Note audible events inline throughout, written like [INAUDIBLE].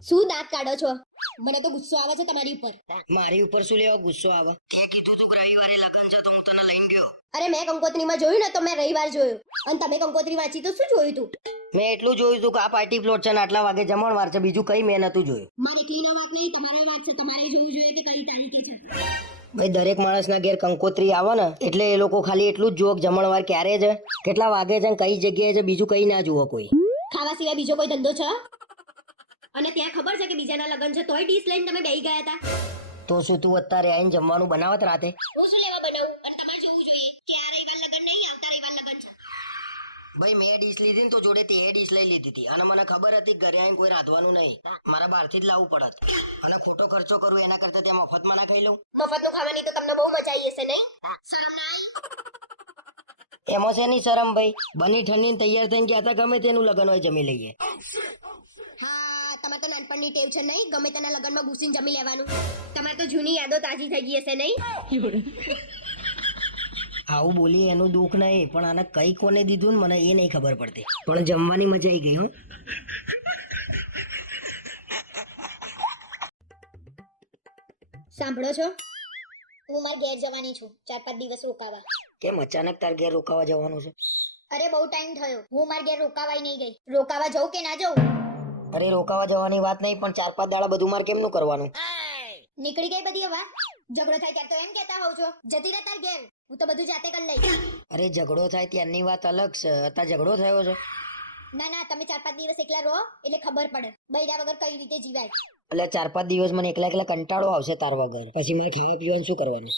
શું દાંત કાઢો છો? મને તો ગુસ્સો આવે છે તમારી ઉપર. મારી ઉપર શું લેવા ગુસ્સો આવે? અરે મેં કંકોત્રીમાં જોયું ને તો મેં રવિવાર જોયું. અને તમે કંકોત્રી વાંચી તો શું જોયું તું? મેં એટલું જોયું તું કે આ પાર્ટી પ્લોટ છે ને આટલા વાગે જમણવાર છે બીજું કઈ મેં નતું જોયું. ભાઈ દરેક માણસના ઘેર કંકોત્રી આવે ને એટલે એ લોકો ખાલી એટલું જ જુઓ જમણવાર ક્યારે છે કેટલા વાગે છે ને કઈ જગ્યાએ છે બીજું કઈ ના જુઓ કોઈ. ખાવા સિવાય બીજો કોઈ ધંધો છે? અને ત્યાં ખબર છે કે બીજાના લગ્ન છે તોય ડીશ લઈને તમે બેહી ગયા હતા. તો શું તું અત્યારે આઈને જમવાનું બનાવત રાતે? હું શું લેવા બનાવું? અને તમારે જોવું જોઈએ કે આ રવિવાર લગ્ન નહીં આવતા રવિવાર લગ્ન છે. ભાઈ મેં ડીશ લીધી ને તો જોડે તે ડીશ લઈ લીધી હતી. અને મને ખબર હતી ઘરે આવીને કોઈ રાંધવાનું નહીં. મારા બહારથી જ લાવવું પડત. અને ખોટો ખર્ચો કરું એના કરતા ત્યાં મફતમાં ના ખાઈ લઉં? મફતનું ખાવાની તો તમને બહુ મજા આવી હશે નહીં? એમાં છે નહીં શરમ ભાઈ? બની ઠંડી તૈયાર થઈને ગયા હતા ગમે તેનું લગ્ન હોય જમી લઈએ. તો ટેવ છે નહીં? ગમે તેના લગ્નમાં ઘૂસીને જમી લેવાનું. તમારે તો જૂની યાદો તાજી થઈ ગઈ હશે નહીં? આવું બોલી એનું દુઃખ નહીં પણ આને કઈ કોને દીધું ને મને એ નહીં ખબર પડતી. પણ જમવાની મજા આવી ગઈ હું. સાંભળો છો? હું મારા ઘેર જવાની છું ચાર પાંચ દિવસ રોકાવા. કેમ અચાનક તાર ઘેર રોકાવા જવાનું છે? અરે બહુ ટાઈમ થયો. હું મારા ઘેર રોકાવાય નહીં ગઈ. રોકાવા જઉં કે ના જવું અરે રોકાવા જવાની વાત નહીં પણ ચાર પાંચ દાડા બધું મારે કેમનું કરવાનું? નીકળી ગઈ બધી હવા? ઝઘડો થાય ત્યારે તો એમ કહેતા હોવ છો. જતી રહે તાર ઘેર હું તો બધું જાતે કરી લઈશ. અરે ઝઘડો થાય ત્યારની વાત અલગ છે. અત્યારે ઝઘડો થયો છે. ના ના તમે ચાર પાંચ દિવસ એકલા રહો એટલે ખબર પડે. બૈરા વગર કઈ રીતે જીવાય? એટલે ચાર પાંચ દિવસ મને એકલા એકલા કંટાળો આવશે તાર વગર. પછી મારે ખાવા પીવાનું શું કરવાનું?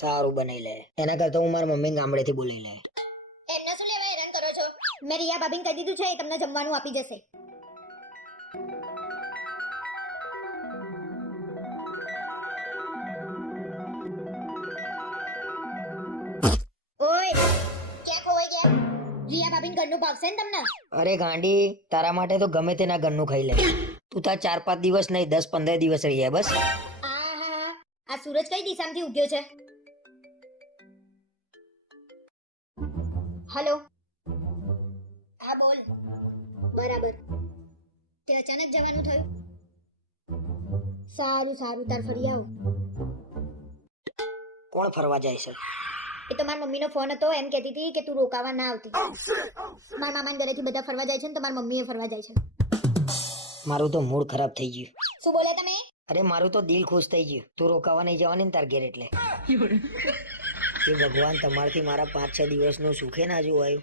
સારું બનાવી લે. એના કરતા હું મારા મમ્મી ગામડેથી બોલાવી લે મેં રિયા ભાભીને કહી દીધું છે એ તમને જમવાનું આપી જશે. ઓય ક્યાં ખોવાઈ ગયા રિયા ભાભીને ઘરનું ભાવશે ને તમને? અરે ગાંડી તારા માટે તો ગમે તેના ઘરનું ખાઈ લે. તું તાર ચાર પાંચ દિવસ નહીં દસ પંદર દિવસ રહી જાય બસ આહા, આ સૂરજ કઈ દિશામાંથી ઉગ્યો છે? હલો? હા બોલ. બરાબર. તે અચાનક જવાનું થયું. સારું સારું તાર ફરી આવ. કોણ ફરવા જાય છે? એ તો મારા મમ્મીનો ફોન હતો એમ કહેતી હતી કે તું રોકાવા ના આવતી. મારા મામાના ઘરેથી બધા ફરવા જાય છે ને તો મારા મમ્મીએ ફરવા જાય છે. મારું તો મૂડ ખરાબ થઈ ગયું. શું બોલે તમે? અરે મારું તો દિલ ખુશ થઈ ગયું. તું રોકાવા નહીં જવાની ને તાર ઘેર એટલે. [LAUGHS] એ ભગવાન તમારથી મારા પાંચ છ દિવસનું સુખે ના જોવાયું.